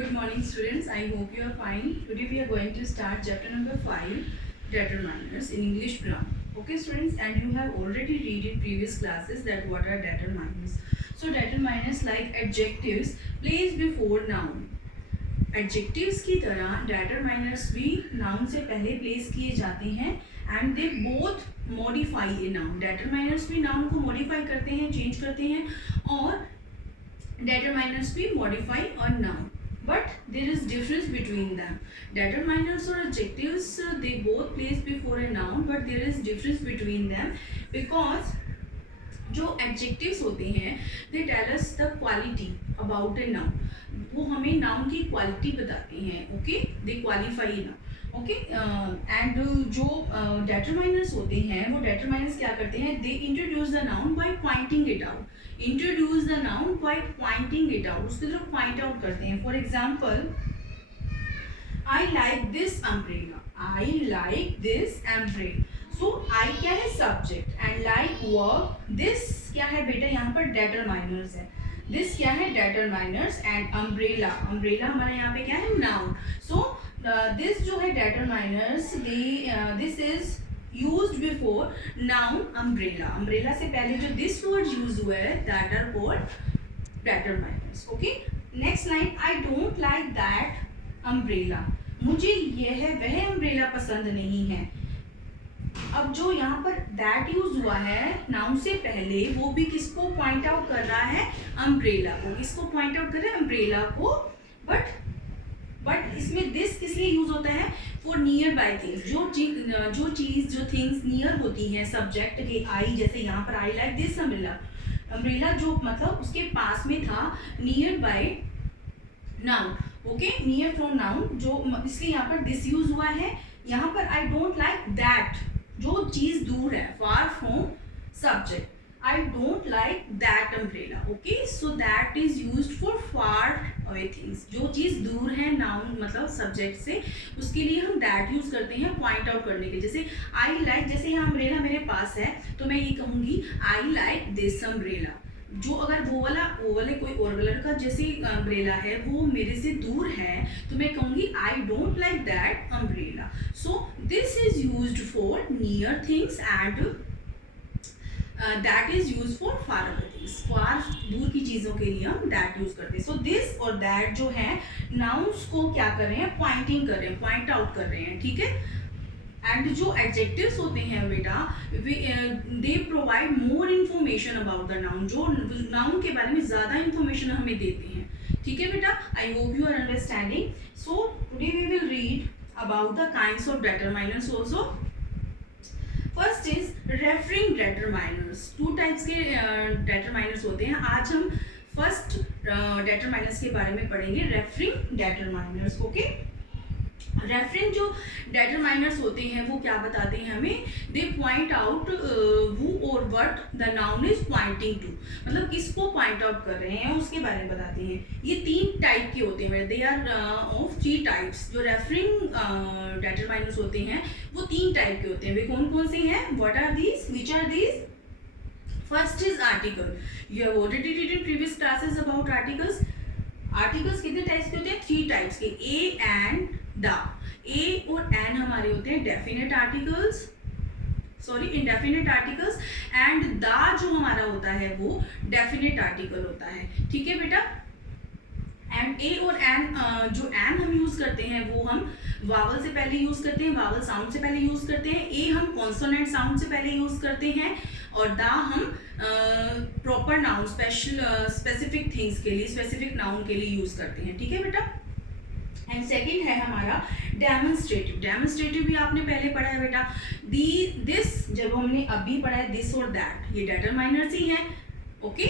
Good morning students, I hope you are fine. Today we are going to start chapter number 5, determiners in English grammar. Okay students, and you have already read in previous classes that what are determiners. So determiners like adjectives placed before noun. Adjectives की तरह डेटरमाइनर्स भी noun से पहले place किए जाते हैं and they both modify a noun. Determiners भी noun को मॉडिफाई करते हैं, चेंज करते हैं, और determiners भी modify a noun, but there is difference between them. Determiners or adjectives they both place before a noun, but there is difference between them because जो adjectives होते हैं they tell us the quality about a noun. वो हमें noun की quality बताते हैं. Okay, they qualify a noun. Okay and जो determiners होते हैं वो determiners क्या करते हैं, they introduce the noun by pointing it out. Introduce the noun by pointing it out. उसकी तरफ point out करते हैं. For example, I like this umbrella. I like this umbrella. So I क्या है subject and like verb. This क्या है बेटा, यहाँ पर determiners है. This क्या है determiners and umbrella. Umbrella हमारे यहाँ पे क्या है noun. So this जो है determiners this is used before noun umbrella. Umbrella से पहले जो this word use हुआ है that are called determiners. Okay. Next line, I don't like that umbrella. मुझे यह वह umbrella पसंद नहीं है. अब जो यहाँ पर that यूज हुआ है नाउन से पहले वो भी किसको पॉइंट आउट कर रहा है, अम्ब्रेला को. किसको पॉइंट आउट कर रहा है, अम्ब्रेला को. बट इसमें दिस किस लिए यूज होता है, फॉर नियर बाय थिंग्स. जो थिंग्स नियर होती हैं सब्जेक्ट के. आई जैसे यहाँ पर I like this umbrella. Umbrella जो मतलब उसके पास में था, near by noun. Okay, near from noun, जो इसलिए यहाँ पर दिस यूज हुआ है. यहाँ पर आई डोंट लाइक दैट, जो चीज दूर है, far from subject. I don't like that umbrella. Okay, so that is used for far away things. जो चीज दूर है नाउन मतलब सब्जेक्ट से, उसके लिए हम that यूज करते हैं पॉइंट आउट करने के. जैसे I like, जैसे यहाँ अम्ब्रेला मेरे पास है तो मैं ये कहूंगी I like this umbrella. जो अगर वो वाले कोई और कलर का जैसे अम्ब्रेला है वो मेरे से दूर है तो मैं कहूंगी I don't like that umbrella. So this is used for near things and that is used for far away things. far दूर की चीजों के लिए हम that यूज करते हैं. So this और that जो है nouns को क्या कर रहे हैं, पॉइंटिंग कर रहे हैं, पॉइंट आउट कर रहे हैं. ठीक है. एंड जो एडजेक्टिव्स होते हैं बेटा, they provide more information about the noun. जो नाउन के बारे में ज्यादा इन्फॉर्मेशन हमें देते हैं. ठीक है बेटा, I hope you are understanding. So today we will read about the kinds of determiners also. First is referring determiners. 2 types के डेटरमाइनर्स होते हैं. आज हम फर्स्ट डेटरमाइनर्स के बारे में पढ़ेंगे, रेफरिंग डेटरमाइनर्स. ओके, रेफरिंग जो डेटरमाइनर्स होते हैं वो क्या बताते हैं हमें, they point out who or what the noun is pointing to. मतलब किसको पॉइंट आउट कर रहे हैं उसके बारे में बताते हैं. ये 3 टाइप के होते हैं. They are of 3 types. जो रेफरिंग डेटरमाइनर्स होते हैं वो 3 टाइप के होते हैं. वे कौन कौन से हैं, what are these, which are these. First is article. You have already read in previous classes about articles. Articles कितने टाइप्स के होते हैं, 3 टाइप्स के. A and the. ए और एन हमारे होते हैं definite articles, sorry indefinite articles. And the जो हमारा होता है वो डेफिनेट आर्टिकल होता है. ठीक है बेटा. एंड ए और एन, जो एन हम यूज करते हैं वो हम वावल से पहले यूज करते हैं, वावल साउंड से पहले यूज करते हैं. ए हम कॉन्सोनेंट साउंड से पहले यूज करते हैं, और द हम प्रॉपर नाउन स्पेसिफिक थिंग्स के लिए, स्पेसिफिक नाउन के लिए यूज करते हैं. ठीक है बेटा. एंड सेकेंड है हमारा डेमोन्स्ट्रेटिव. डेमोन्स्ट्रेटिव भी आपने पहले पढ़ा है बेटा. दिस जब हमने अभी पढ़ा है दिस और दैट, ये डेटरमाइनर्स ही हैं. Okay,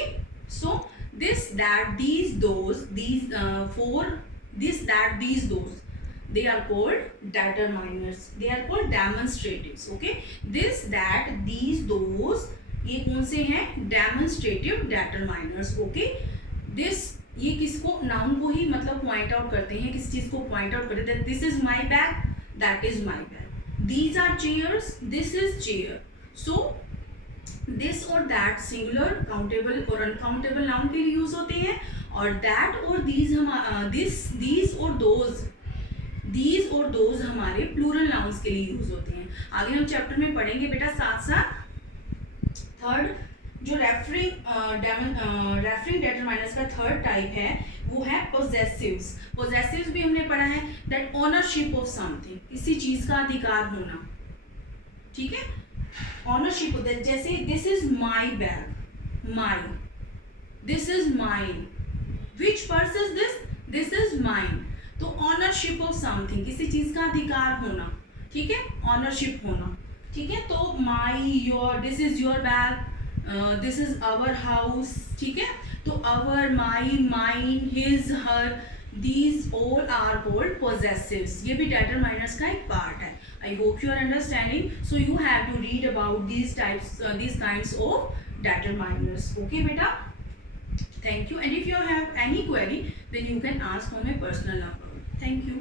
so this that these those, these for this that these those, they are called determiners. They are called demonstratives. Okay, this that these those, ये कौन से हैं, demonstrative determiners. Okay, this ये किसको, noun को ही मतलब पॉइंट आउट करते हैं, किस चीज को पॉइंट आउट करते हैं. This is my bag, that is my bag. These are chairs, this is chair. So this और दैट सिंगुलर, काउंटेबल और अनकाउंटेबल नाउन के लिए यूज होते हैं, और दैट और दीज हम दीज और दोज हमारे प्लूरल नाउन्स के लिए यूज होते हैं। आगे हम चैप्टर में पढ़ेंगे बेटा साथ साथ। थर्ड जो रेफरिंग डेटरमाइनर्स का थर्ड टाइप है वो है पोजेसिव्स। पोजेसिव्स भी हमने पढ़ा है, दैट ओनरशिप ऑफ समथिंग, किसी चीज का अधिकार होना, ठीक है। ऑनरशिप, जैसे this is my bag, my, this is mine, which purse is this is mine. तो ऑनरशिप ऑफ समथिंग, किसी चीज का अधिकार होना, ठीक है, ऑनरशिप होना, ठीक है। तो my, your, this is your bag, this is our house, ठीक है। तो our, my, mine, his, her, these all are called possessives. ये भी determiners का एक part है. I hope you are understanding. So you have to read about these kinds of determiners. Okay beta? Thank you. And if you have any query, then you can ask on my personal number. Thank you.